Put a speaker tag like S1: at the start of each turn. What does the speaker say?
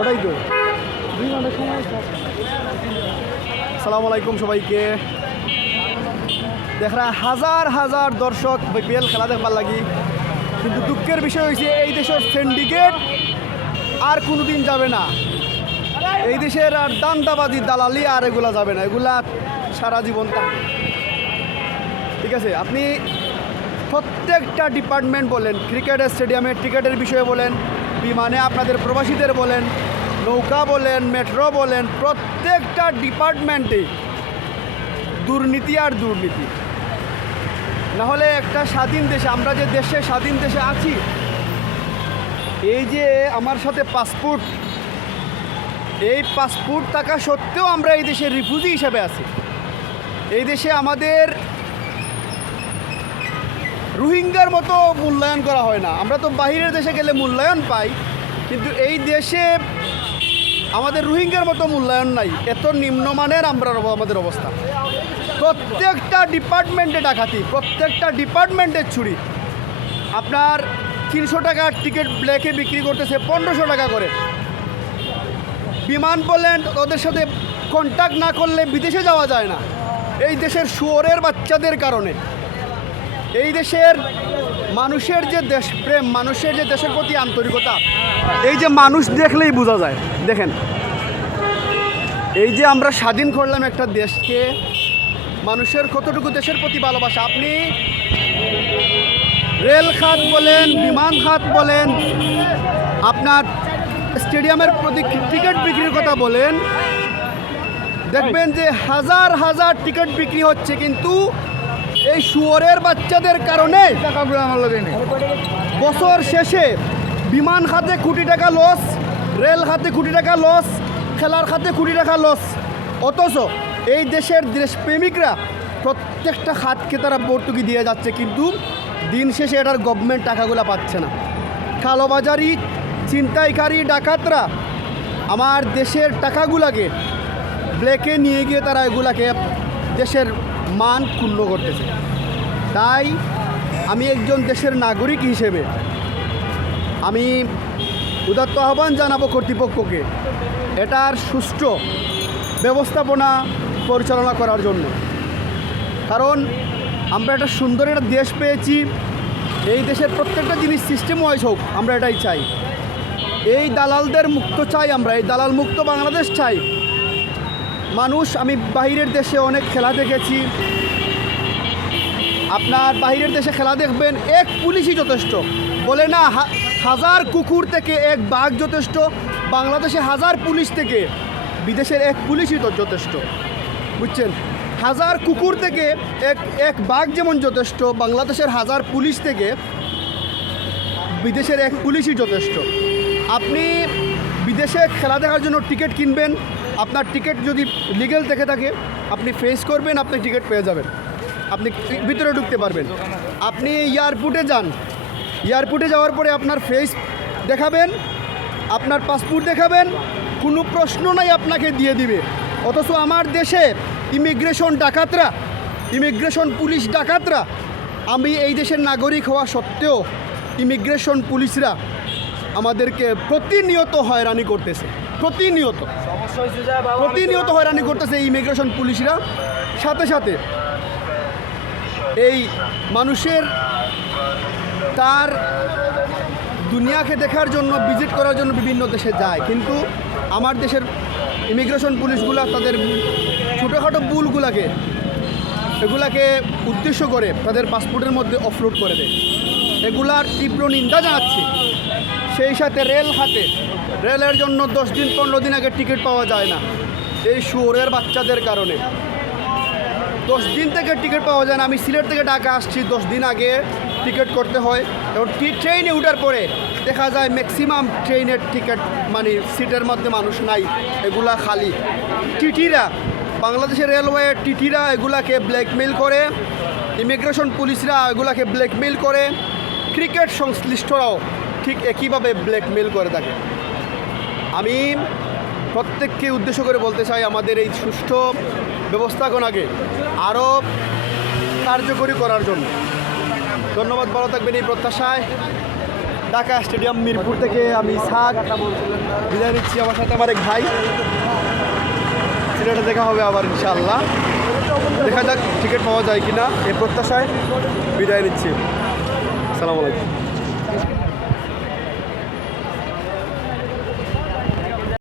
S1: ওটাই তো। দুই সালাম আলাইকুম সবাইকে। দেখরা হাজার হাজার দর্শক বিপিএল খেলা দেখবার লাগি। কিন্তু দুঃখের বিষয় হয়েছে এই দেশের সিন্ডিকেট আর কোনোদিন যাবে না। এই দেশের আর দান্দাবাজি দালালি আর এগুলা যাবে না। এগুলা সারা জীবন থাকবে ঠিক আছে, আপনি প্রত্যেকটা ডিপার্টমেন্ট বলেন, ক্রিকেটের স্টেডিয়ামের টিকেটের বিষয়ে বলেন বিমানে আপনাদের প্রবাসীদের বলেন, নৌকা বলেন, মেট্রো বলেন, প্রত্যেকটা ডিপার্টমেন্টে দুর্নীতি আর দুর্নীতি। না হলে একটা স্বাধীন দেশে, আমরা যে দেশে, স্বাধীন দেশে আছি, এই যে আমার সাথে পাসপোর্ট, এই পাসপোর্ট থাকা সত্ত্বেও আমরা এই দেশে রিফিউজি হিসেবে আছি। এই দেশে আমাদের রোহিঙ্গার মতো মূল্যায়ন করা হয় না। আমরা তো বাহিরের দেশে গেলে মূল্যায়ন পাই, কিন্তু এই দেশে আমাদের রোহিঙ্গার মতো মূল্যায়ন নাই। এত নিম্নমানের আমরা আমাদের অবস্থা। প্রত্যেকটা ডিপার্টমেন্টে ডাকাতি, প্রত্যেকটা ডিপার্টমেন্টের ছুরি। আপনার তিনশো টাকার টিকিট ব্ল্যাকে বিক্রি করতেছে পনেরোশো টাকা করে। বিমান বলেন, ওদের সাথে কন্ট্যাক্ট না করলে বিদেশে যাওয়া যায় না। এই দেশের শুয়োরের বাচ্চাদের কারণে। এই দেশের মানুষের যে দেশপ্রেম মানুষের যে দেশের প্রতি আন্তরিকতা, এই যে মানুষ দেখলেই বোঝা যায়। দেখেন, এই যে আমরা স্বাধীন করলাম একটা দেশকে, মানুষের কতটুকু দেশের প্রতি ভালোবাসা? আপনি রেল খাত বলেন, বিমান খাত বলেন, আপনার স্টেডিয়ামের প্রতি টিকিট বিক্রির কথা বলেন, দেখবেন যে হাজার হাজার টিকিট বিক্রি হচ্ছে, কিন্তু এই শুয়োরের বাচ্চাদের কারণে বছর শেষে বিমান খাতে কোটি টাকা লস রেল খাতে কোটি টাকা লস খেলার খাতে কোটি টাকা লস অথচ এই দেশের দেশপ্রেমিকরা প্রত্যেকটা খাতকে তারা ভর্তুকি দিয়ে যাচ্ছে, কিন্তু দিন শেষে এটার গভর্নমেন্ট টাকাগুলো পাচ্ছে না। কালোবাজারি ছিনতাইকারী, ডাকাতরা আমার দেশের টাকাগুলাকে ব্ল্যাকে নিয়ে গিয়ে তারা এগুলাকে দেশের মান ক্ষুণ্ণ করতেছে। তাই আমি একজন দেশের নাগরিক হিসেবে আমি উদাত্ত আহ্বান জানাব কর্তৃপক্ষকে এটার সুষ্ঠু ব্যবস্থাপনা পরিচালনা করার জন্য। কারণ আমরা একটা সুন্দর একটা দেশ পেয়েছি, এই দেশের প্রত্যেকটা জিনিস সিস্টেম ওয়াইজ হোক, আমরা এটাই চাই। এই দালালদের মুক্ত চাই আমরা, এই দালাল মুক্ত বাংলাদেশ চাই। মানুষ, আমি বাইরের দেশে অনেক খেলা দেখেছি। আপনার বাইরের দেশে খেলা দেখবেন, এক পুলিশই যথেষ্ট। বলে না হাজার কুকুর থেকে এক বাঘ যথেষ্ট, বাংলাদেশে হাজার পুলিশ থেকে, বিদেশের এক পুলিশই তো যথেষ্ট। বুঝছেন? হাজার কুকুর থেকে এক এক বাঘ যেমন যথেষ্ট, বাংলাদেশের হাজার পুলিশ থেকে, বিদেশের এক পুলিশই যথেষ্ট। আপনি বিদেশে খেলা দেখার জন্য টিকিট কিনবেন আপনার টিকিট যদি লিগেল থেকে থাকে, আপনি ফেস করবেন, আপনি টিকিট পেয়ে যাবেন। আপনি ভিতরে ঢুকতে পারবেন। আপনি এয়ারপোর্টে যান। এয়ারপোর্টে যাওয়ার পরে আপনার ফেস দেখাবেন, আপনার পাসপোর্ট দেখাবেন, কোনো প্রশ্ন নাই আপনাকে দিয়ে দিবে। অথচ আমার দেশে ইমিগ্রেশন ডাকাতরা ইমিগ্রেশন পুলিশ ডাকাতরা, আমি এই দেশের নাগরিক হওয়া সত্ত্বেও ইমিগ্রেশন পুলিশরা আমাদেরকে প্রতিনিয়ত হয়রানি করতেছে। প্রতিনিয়ত প্রতিনিয়ত হয়রানি করতেছে এই ইমিগ্রেশন পুলিশরা। সাথে সাথে এই মানুষের তার দুনিয়াকে দেখার জন্য ভিজিট করার জন্য বিভিন্ন দেশে যায়। কিন্তু আমার দেশের ইমিগ্রেশন পুলিশগুলা তাদের ছোটোখাটো বুলগুলাকে এগুলাকে উদ্দেশ্য করে তাদের পাসপোর্টের মধ্যে অফলোড করে দেয়। এগুলার তীব্র নিন্দা জানাচ্ছি। সেই সাথে রেল খাতে রেলের জন্য দশ দিন, পনেরো দিন আগে টিকিট পাওয়া যায় না। এই শুয়োরের বাচ্চাদের কারণে। দশ দিন থেকে টিকিট পাওয়া যায় না। আমি সিলেট থেকে ঢাকা আসছি, দশ দিন আগে টিকিট করতে হয়। এবং ট্রেনে উঠার পরে দেখা যায় ম্যাক্সিমাম ট্রেনের টিকিট মানে সিটের মধ্যে মানুষ নাই, এগুলা খালি। টিটিরা, বাংলাদেশের রেলওয়ে টিটিরা এগুলাকে ব্ল্যাকমেল করে ইমিগ্রেশন পুলিশরা এগুলাকে ব্ল্যাকমেল করে ক্রিকেট সংশ্লিষ্টরাও ঠিক একইভাবে ব্ল্যাকমেল করে থাকে। আমি প্রত্যেককে উদ্দেশ্য করে বলতে চাই, আমাদের এই সুষ্ঠু ব্যবস্থাপনাকে আরও কার্যকরী করার জন্য। ধন্যবাদ, ভালো থাকবেন এই প্রত্যাশায়। ঢাকা স্টেডিয়াম মিরপুর থেকে আমি সাক বিদায় নিচ্ছি আমার সাথে আমার এক ভাই। সিনেমাটা দেখা হবে আবার ইনশাআল্লাহ। দেখা যাক, টিকিট পাওয়া যায় কিনা এই প্রত্যাশায়। বিদায় নিচ্ছি। আসসালামু আলাইকুম।